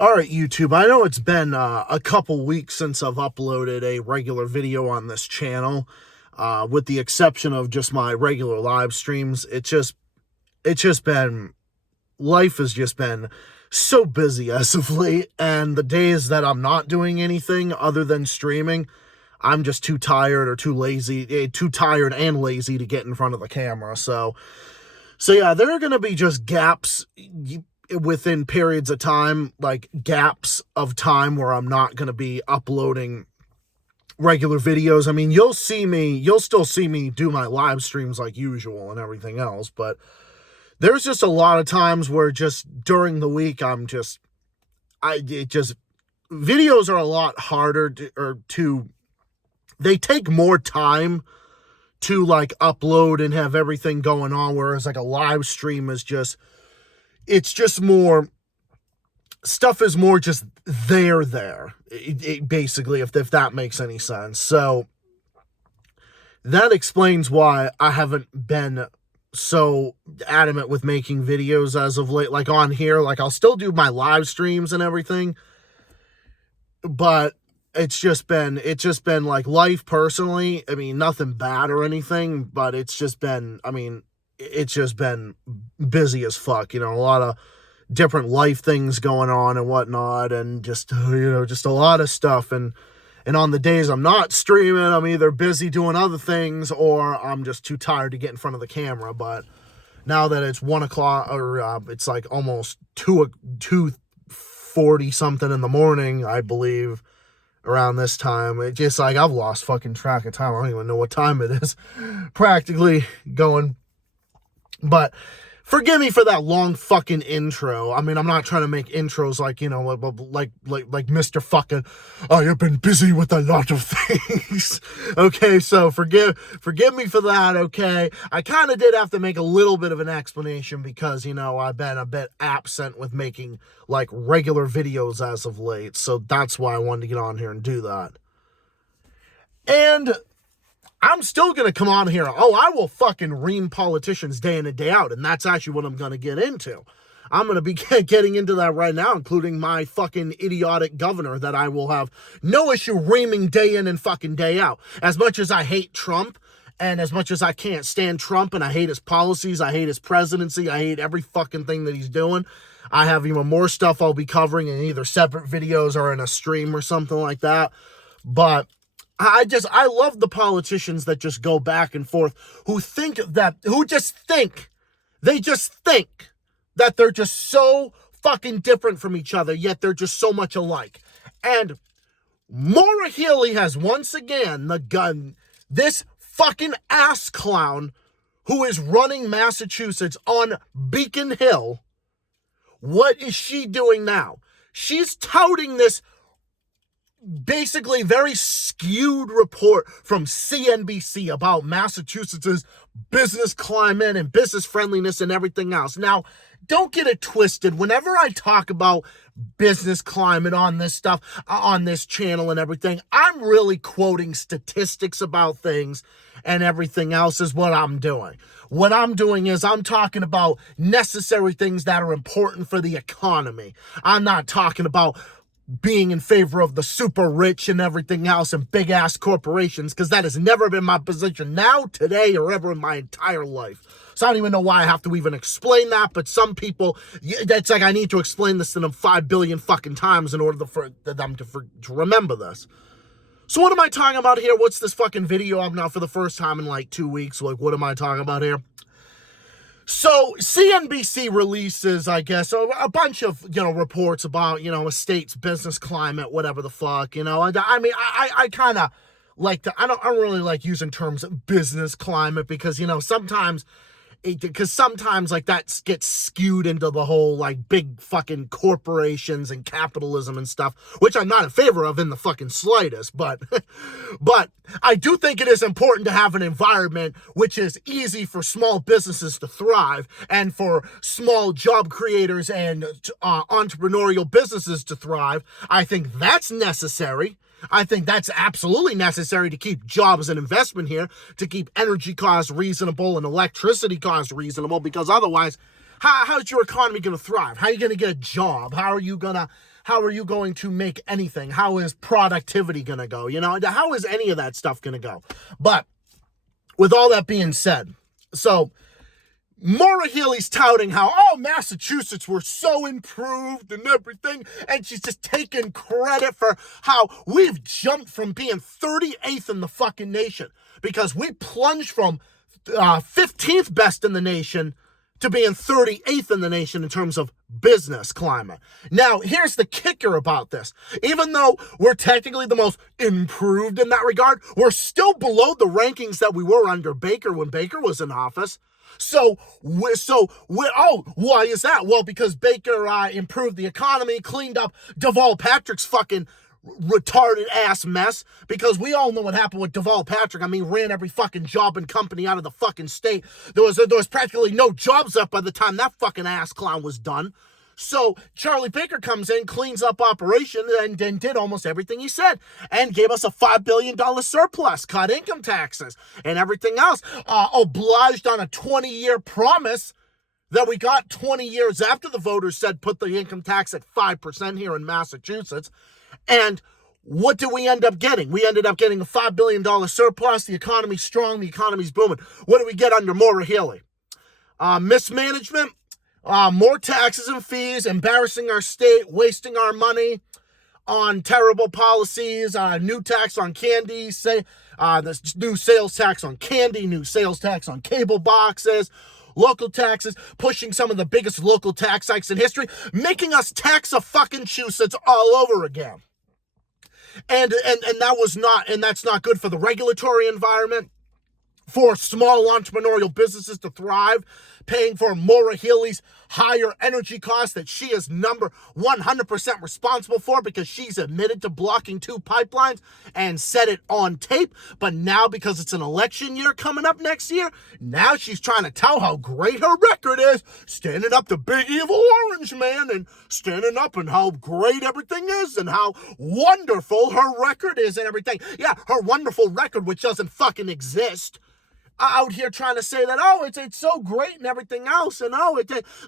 All right, YouTube, I know it's been a couple weeks since I've uploaded a regular video on this channel, with the exception of just my regular live streams. Life has just been so busy as of late, and the days that I'm not doing anything other than streaming, I'm just too tired or too tired and lazy to get in front of the camera. So yeah, there are going to be just gaps within periods of time, like gaps of time where I'm not going to be uploading regular videos. I mean, you'll still see me do my live streams like usual and everything else, but there's just a lot of times where just during the week, videos are a lot harder they take more time to like upload and have everything going on, whereas like a live stream is just, it's just more, stuff is more just there. Basically, if that makes any sense. So that explains why I haven't been so adamant with making videos as of late. Like on here, like I'll still do my live streams and everything, but it's just been like life personally. I mean, nothing bad or anything, but it's just been busy as fuck, a lot of different life things going on and whatnot, and just a lot of stuff. And on the days I'm not streaming, I'm either busy doing other things or I'm just too tired to get in front of the camera. But now that it's 1 o'clock, or it's like almost 2:40 something in the morning, I believe, around this time, it's just like I've lost fucking track of time. I don't even know what time it is practically going. But forgive me for that long fucking intro. I mean, I'm not trying to make intros like, like Mr. fucking, I have been busy with a lot of things. Okay, so forgive me for that, okay? I kind of did have to make a little bit of an explanation because, I've been a bit absent with making, like, regular videos as of late. So that's why I wanted to get on here and do that. And I'm still going to come on here. I will fucking ream politicians day in and day out. And that's actually what I'm going to get into. I'm going to be getting into that right now, including my fucking idiotic governor that I will have no issue reaming day in and fucking day out. As much as I hate Trump, and as much as I can't stand Trump, and I hate his policies, I hate his presidency, I hate every fucking thing that he's doing, I have even more stuff I'll be covering in either separate videos or in a stream or something like that. But I love the politicians that just go back and forth, who just think that they're just so fucking different from each other, yet they're just so much alike. And Maur Healey has once again this fucking ass clown who is running Massachusetts on Beacon Hill. What is she doing now? She's touting this basically very skewed report from CNBC about Massachusetts' business climate and business friendliness and everything else. Now, don't get it twisted. Whenever I talk about business climate on this stuff, on this channel and everything, I'm really quoting statistics about things, and everything else is what I'm doing. What I'm doing is I'm talking about necessary things that are important for the economy. I'm not talking about being in favor of the super rich and everything else and big ass corporations, because that has never been my position now, today, or ever in my entire life. So I don't even know why I have to even explain that, but some people, that's like I need to explain this to them 5 billion fucking times in order for them to remember this. So what am I talking about here? What's this fucking video? I'm now for the first time in like 2 weeks. Like, what am I talking about here? So CNBC releases, I guess, a bunch of, reports about, a state's business climate, whatever the fuck, And I mean, I kind of like to, I don't really like using terms business climate because, sometimes like that gets skewed into the whole like big fucking corporations and capitalism and stuff, which I'm not in favor of in the fucking slightest, but I do think it is important to have an environment which is easy for small businesses to thrive and for small job creators and entrepreneurial businesses to thrive. I think that's necessary. I think that's absolutely necessary to keep jobs and investment here, to keep energy costs reasonable and electricity costs reasonable, because otherwise, how's your economy going to thrive? How are you going to get a job? How are you going how are you going to make anything? How is productivity going to go? You know, how is any of that stuff going to go? But with all that being said, so Maur Healey's touting how, oh, Massachusetts were so improved and everything, and she's just taking credit for how we've jumped from being 38th in the fucking nation, because we plunged from 15th best in the nation to being 38th in the nation in terms of business climate. Now, here's the kicker about this. Even though we're technically the most improved in that regard, we're still below the rankings that we were under Baker when Baker was in office. So, why is that? Well, because Baker improved the economy, cleaned up Deval Patrick's fucking retarded ass mess, because we all know what happened with Deval Patrick. I mean, ran every fucking job and company out of the fucking state. There was practically no jobs left by the time that fucking ass clown was done. So Charlie Baker comes in, cleans up operation, and then did almost everything he said, and gave us a $5 billion surplus, cut income taxes, and everything else, obliged on a 20-year promise that we got 20 years after the voters said put the income tax at 5% here in Massachusetts. And what did we end up getting? We ended up getting a $5 billion surplus. The economy's strong. The economy's booming. What did we get under Maur Healey? Mismanagement, more taxes and fees, embarrassing our state, wasting our money on terrible policies, new tax on candy, this new sales tax on candy, new sales tax on cable boxes, local taxes, pushing some of the biggest local tax hikes in history, making us tax a fucking Massachusetts all over again. And that's not good for the regulatory environment, for small entrepreneurial businesses to thrive, paying for Maur Healey's higher energy costs that she is number 100% responsible for, because she's admitted to blocking 2 pipelines and said it on tape. But now, because it's an election year coming up next year, now she's trying to tell how great her record is, standing up to big evil orange man and standing up and how great everything is and how wonderful her record is and everything. Yeah, her wonderful record, which doesn't fucking exist. Out here trying to say that, oh, it's so great and everything else, and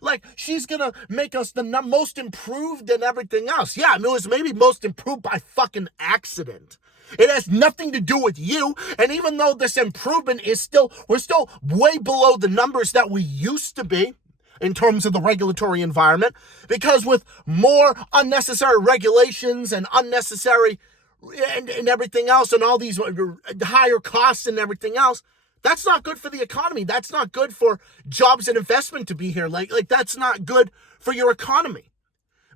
like she's gonna make us the most improved and everything else. Yeah, I mean, it was maybe most improved by fucking accident. It has nothing to do with you. And even though this improvement we're still way below the numbers that we used to be in terms of the regulatory environment, because with more unnecessary regulations and unnecessary and everything else, and all these higher costs and everything else, that's not good for the economy. That's not good for jobs and investment to be here. Like that's not good for your economy.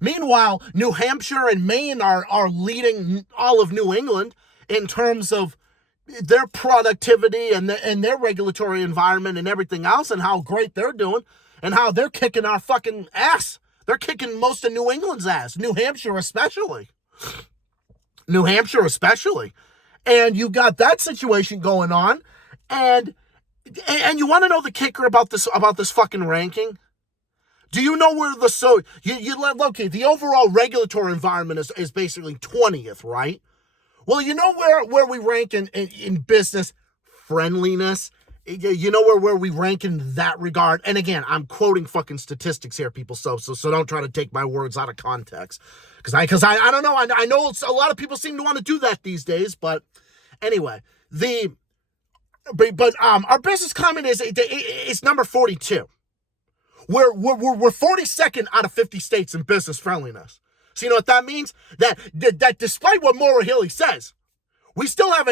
Meanwhile, New Hampshire and Maine are leading all of New England in terms of their productivity and their regulatory environment and everything else, and how great they're doing and how they're kicking our fucking ass. They're kicking most of New England's ass. New Hampshire especially. And you got that situation going on. And you want to know the kicker about this fucking ranking? Do you know where the overall regulatory environment is basically 20th, right? Well, you know where we rank in business friendliness? You know where we rank in that regard? And again, I'm quoting fucking statistics here, people, so don't try to take my words out of context. Because I don't know, I know a lot of people seem to want to do that these days, but anyway, But our business climate is number 42. We're 42nd out of 50 states in business friendliness. So you know what that means? That despite what Maur Healey says, we still have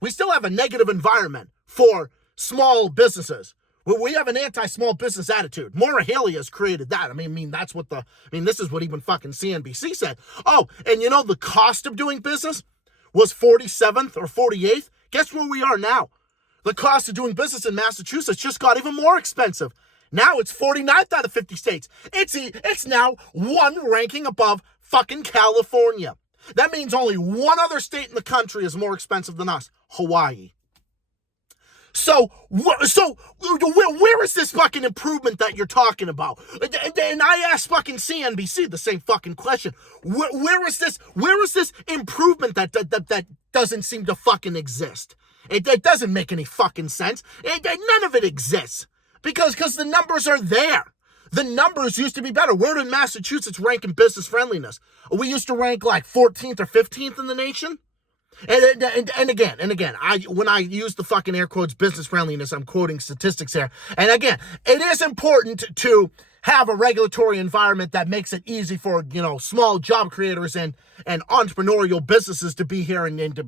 we still have a negative environment for small businesses. We have an anti-small business attitude. Maur Healey has created that. I mean, this is what even fucking CNBC said. Oh, and you know the cost of doing business was 47th or 48th. Guess where we are now? The cost of doing business in Massachusetts just got even more expensive. Now it's 49th out of 50 states. It's now one ranking above fucking California. That means only one other state in the country is more expensive than us, Hawaii. So where is this fucking improvement that you're talking about? And I asked fucking CNBC the same fucking question. Where is this improvement that doesn't seem to fucking exist? It doesn't make any fucking sense. None of it exists because the numbers are there. The numbers used to be better. Where did Massachusetts rank in business friendliness? We used to rank like 14th or 15th in the nation. And again, when I use the fucking air quotes business friendliness, I'm quoting statistics here. And again, it is important to have a regulatory environment that makes it easy for, small job creators and entrepreneurial businesses to be here and to,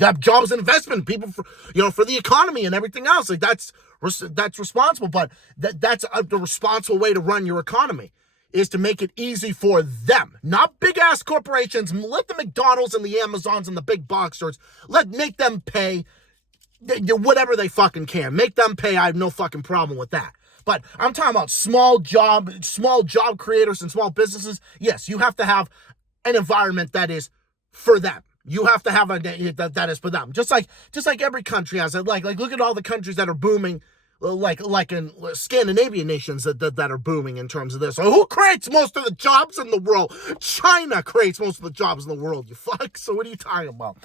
have jobs and investment, people for the economy and everything else. Like that's responsible, but that's the responsible way to run your economy. Is to make it easy for them, not big ass corporations. Let the McDonald's and the Amazons and the big box stores, make them pay whatever they fucking can. Make them pay. I have no fucking problem with that. But I'm talking about small job creators and small businesses. Yes, you have to have an environment that is for them. You have to have that is for them. Just like every country has it. Like look at all the countries that are booming. Like in Scandinavian nations that are booming in terms of this. So who creates most of the jobs in the world? China creates most of the jobs in the world, you fuck. So what are you talking about?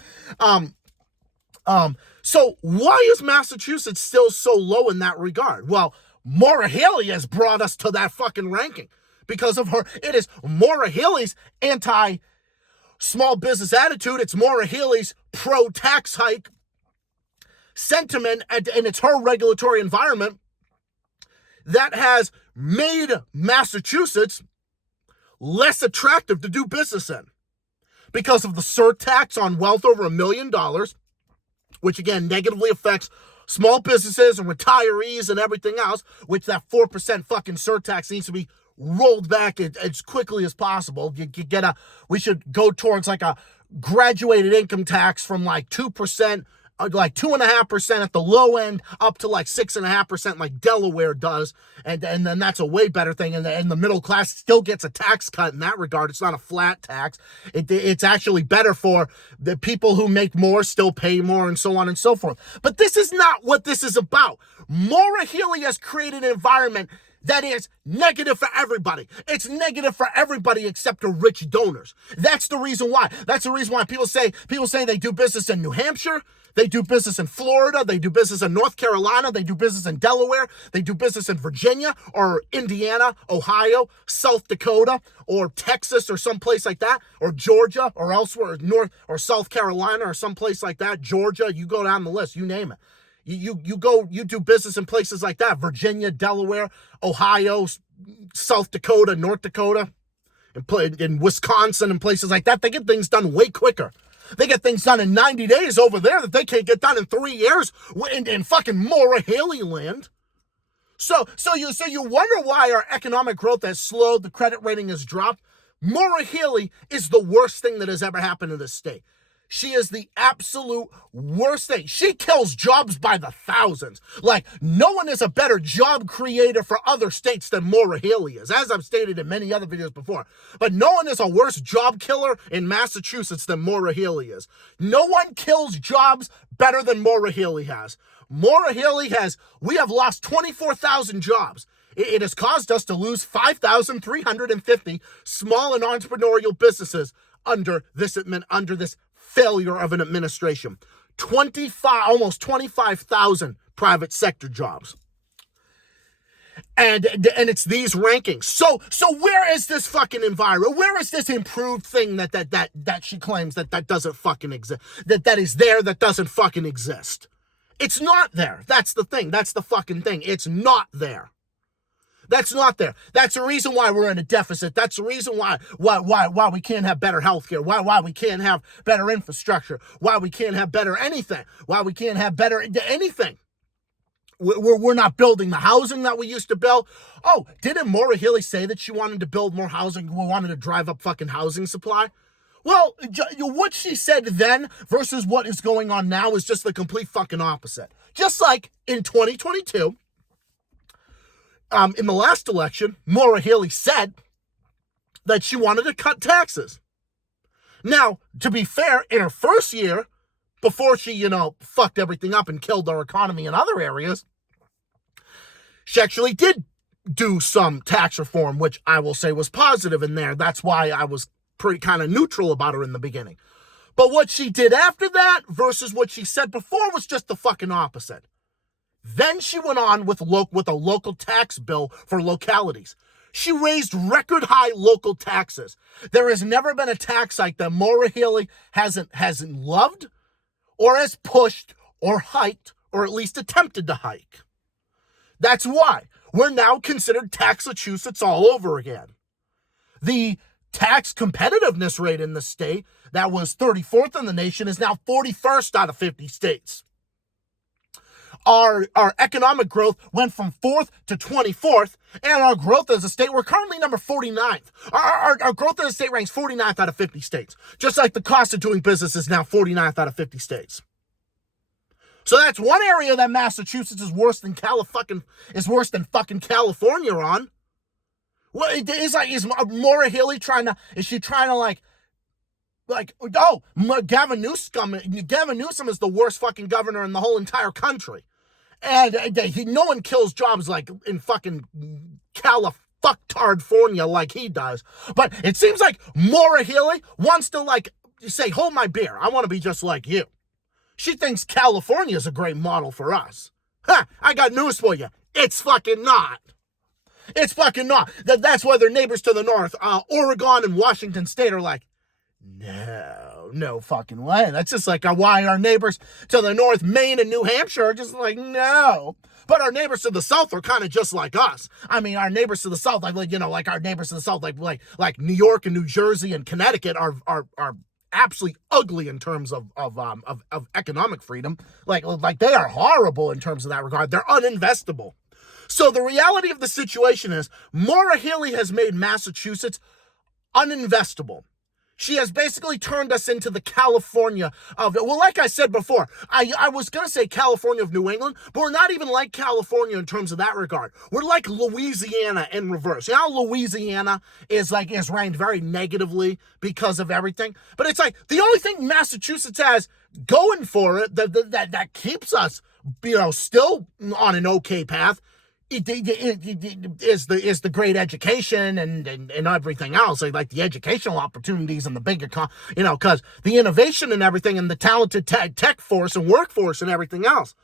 So why is Massachusetts still so low in that regard? Well, Maur Healey has brought us to that fucking ranking because of her. It is Maur Healey's anti-small business attitude. It's Maur Healey's pro-tax hike sentiment, and it's her regulatory environment that has made Massachusetts less attractive to do business in because of the surtax on wealth over $1 million, which again negatively affects small businesses and retirees and everything else, which that 4% fucking surtax needs to be rolled back as quickly as possible. We should go towards like a graduated income tax from like 2%, like 2.5% at the low end, up to like 6.5% like Delaware does, and then that's a way better thing. And the middle class still gets a tax cut in that regard. It's not a flat tax. It's actually better for the people who make more, still pay more, and so on and so forth. But this is not what this is about. Maur Healey has created an environment that is negative for everybody. It's negative for everybody except the rich donors. That's the reason why. That's the reason why people say they do business in New Hampshire, they do business in Florida, they do business in North Carolina, they do business in Delaware, they do business in Virginia or Indiana, Ohio, South Dakota, or Texas or someplace like that, or Georgia or elsewhere, North or South Carolina or someplace like that, Georgia, you go down the list, you name it. You do business in places like that, Virginia, Delaware, Ohio, South Dakota, North Dakota, and in Wisconsin and places like that. They get things done way quicker. They get things done in 90 days over there that they can't get done in 3 years in fucking Maur Healey land. So you wonder why our economic growth has slowed, the credit rating has dropped. Maur Healey is the worst thing that has ever happened to this state. She is the absolute worst thing. She kills jobs by the thousands. Like, no one is a better job creator for other states than Maur Healey is, as I've stated in many other videos before. But no one is a worse job killer in Massachusetts than Maur Healey is. No one kills jobs better than Maur Healey has. Maur Healey we have lost 24,000 jobs. It has caused us to lose 5,350 small and entrepreneurial businesses under this failure of an administration. Almost 25,000 private sector jobs. And it's these rankings. So where is this fucking environment? Where is this improved thing that she claims that doesn't fucking exist? That is there that doesn't fucking exist. It's not there. That's the thing. That's the fucking thing. It's not there. That's not there. That's the reason why we're in a deficit. That's the reason why we can't have better healthcare. Why we can't have better infrastructure. Why we can't have better anything. Why we can't have better anything. We're not building the housing that we used to build. Oh, didn't Maur Healey say that she wanted to build more housing? We wanted to drive up fucking housing supply? Well, what she said then versus what is going on now is just the complete fucking opposite. Just like in 2022, in the last election, Maur Healey said that she wanted to cut taxes. Now, to be fair, in her first year, before she, fucked everything up and killed our economy in other areas, she actually did do some tax reform, which I will say was positive in there. That's why I was pretty kind of neutral about her in the beginning. But what she did after that versus what she said before was just the fucking opposite. Then she went on with a local tax bill for localities. She raised record high local taxes. There has never been a tax hike that Maur Healey hasn't loved or has pushed or hiked or at least attempted to hike. That's why we're now considered Taxachusetts all over again. The tax competitiveness rate in the state that was 34th in the nation is now 41st out of 50 states. Our economic growth went from 4th to 24th, and our growth as a state, we're currently number 49th. Our growth as a state ranks 49th out of 50 states, just like the cost of doing business is now 49th out of 50 states. So that's one area that Massachusetts is worse than fucking California on. Well, is Maur Healey trying to Gavin Newsom is the worst fucking governor in the whole entire country. And no one kills jobs like in fucking California like he does. But it seems like Maur Healey wants to say, hold my beer. I want to be just like you. She thinks California is a great model for us. I got news for you. It's fucking not. It's fucking not. That's why their neighbors to the north, Oregon and Washington State, are like, no fucking way. That's just like why our neighbors to the north, Maine and New Hampshire, are just like, no. But our neighbors to the south are kind of just like us. I mean, our neighbors to the south, like our neighbors to the south, like New York and New Jersey and Connecticut are absolutely ugly in terms of economic freedom. Like they are horrible in terms of that regard. They're uninvestable. So the reality of the situation is Maur Healey has made Massachusetts uninvestable. She has basically turned us into the California of, well, like I said before, I was going to say California of New England, but we're not even like California in terms of that regard. We're like Louisiana in reverse. You know how Louisiana is ranked very negatively because of everything? But it's like the only thing Massachusetts has going for it that keeps us, still on an okay path is the great education and everything else, like the educational opportunities and the bigger, because the innovation and everything and the talented tech force and workforce and everything else.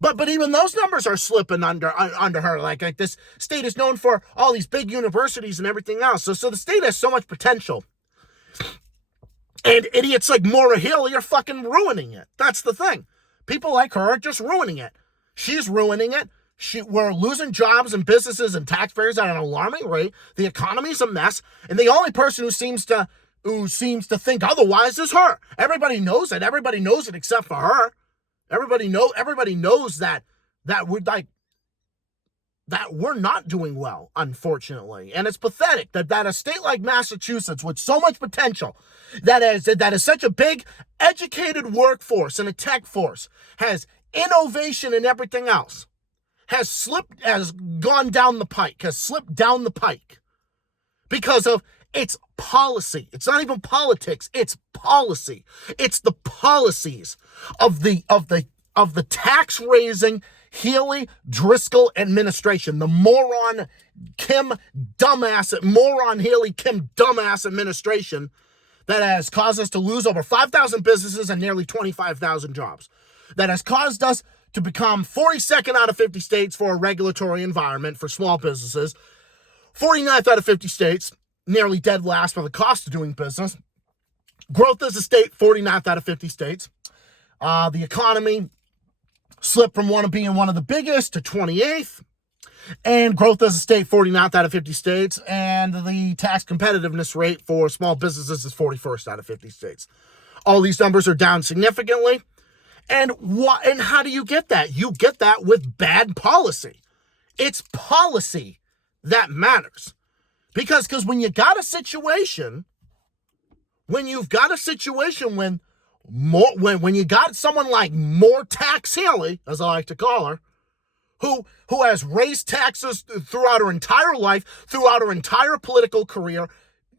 But even those numbers are slipping under her. Like this state is known for all these big universities and everything else. So the state has so much potential. And idiots like Maur Healey are fucking ruining it. That's the thing. People like her are just ruining it. She's ruining it. We're losing jobs and businesses and taxpayers at an alarming rate. The economy's a mess, and the only person who seems to think otherwise is her. Everybody knows it. Everybody knows it except for her. Everybody knows that we're not doing well, unfortunately, and it's pathetic that a state like Massachusetts with so much potential, that is such a big educated workforce and a tech force, has innovation and everything else, has slipped down the pike because of its policy. It's not even politics, it's policy. It's the policies of the tax-raising Healey Driscoll administration, the Maur Healey Kim dumbass administration that has caused us to lose over 5,000 businesses and nearly 25,000 jobs. That has caused us to become 42nd out of 50 states for a regulatory environment for small businesses, 49th out of 50 states, nearly dead last for the cost of doing business. Growth as a state, 49th out of 50 states. The economy slipped from being one of the biggest to 28th. And growth as a state, 49th out of 50 states. And the tax competitiveness rate for small businesses is 41st out of 50 states. All these numbers are down significantly. And how do you get that? You get that with bad policy. It's policy that matters. Because when you've got a situation when you got someone like Maur Tax Healey, as I like to call her, who has raised taxes throughout her entire life, throughout her entire political career,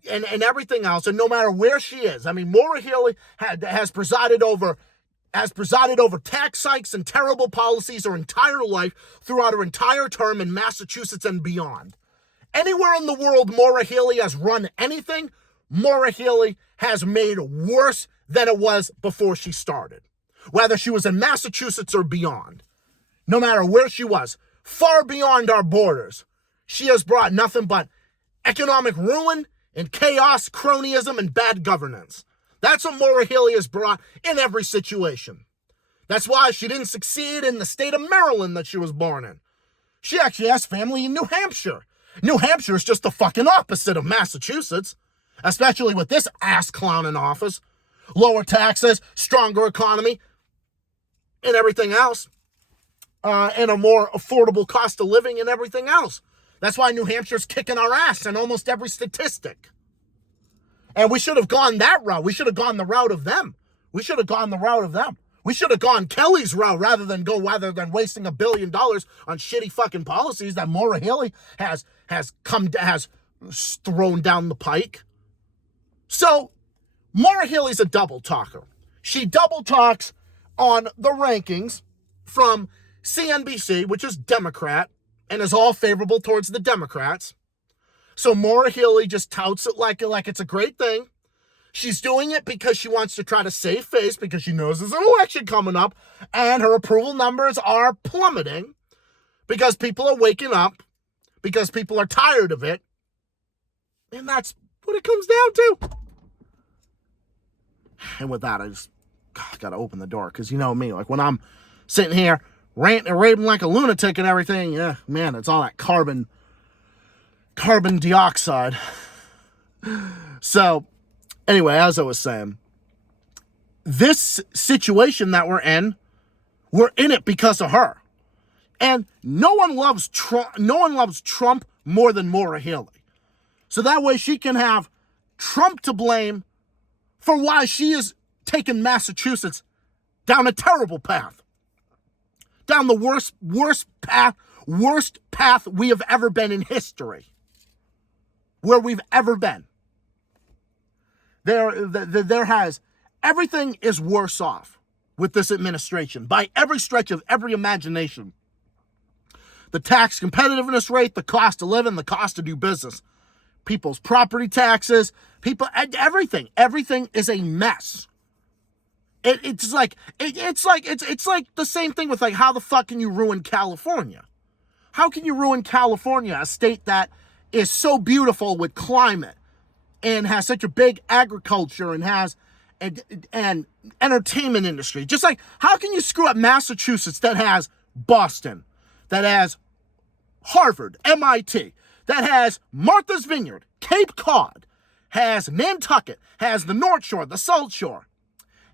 and everything else, and no matter where she is. I mean, Maur Healey has presided over tax hikes and terrible policies her entire life, throughout her entire term in Massachusetts and beyond. Anywhere in the world Maur Healey has run anything, Maur Healey has made worse than it was before she started, whether she was in Massachusetts or beyond. no matter where she was, far beyond our borders. She has brought nothing but economic ruin and chaos, cronyism, and bad governance. That's what Maur Healey has brought in every situation. That's why she didn't succeed in the state of Maryland that she was born in. She actually has family in New Hampshire. New Hampshire is just the fucking opposite of Massachusetts, especially with this ass clown in office. Lower taxes, stronger economy, and everything else. And a more affordable cost of living and everything else. That's why New Hampshire's kicking our ass in almost every statistic. And we should have gone that route. We should have gone the route of them. We should have gone Kelly's route rather than wasting $1 billion on shitty fucking policies that Maur Healey has thrown down the pike. So Maur Healey's a double talker. She double talks on the rankings from CNBC, which is Democrat, and is all favorable towards the Democrats. So Maur Healey just touts it like it's a great thing. She's doing it because she wants to try to save face because she knows there's an election coming up and her approval numbers are plummeting because people are waking up, because people are tired of it. And that's what it comes down to. And with that, I got to open the door because you know me, like when I'm sitting here ranting and raving like a lunatic and everything, yeah, man, it's all that carbon dioxide. So, anyway, as I was saying, this situation that we're in it because of her. And no one loves Trump more than Maur Healey. So that way she can have Trump to blame for why she is taking Massachusetts down a terrible path. Down the worst path we have ever been in history. Where we've ever been. Everything is worse off with this administration by every stretch of every imagination. The tax competitiveness rate, the cost of living, the cost to do business, people's property taxes, everything is a mess. It's like the same thing with like how the fuck can you ruin California? How can you ruin California, a state that is so beautiful with climate and has such a big agriculture and has an entertainment industry? Just like, how can you screw up Massachusetts that has Boston, that has Harvard, MIT, that has Martha's Vineyard, Cape Cod, has Nantucket, has the North Shore, the South Shore,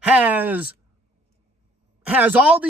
has all these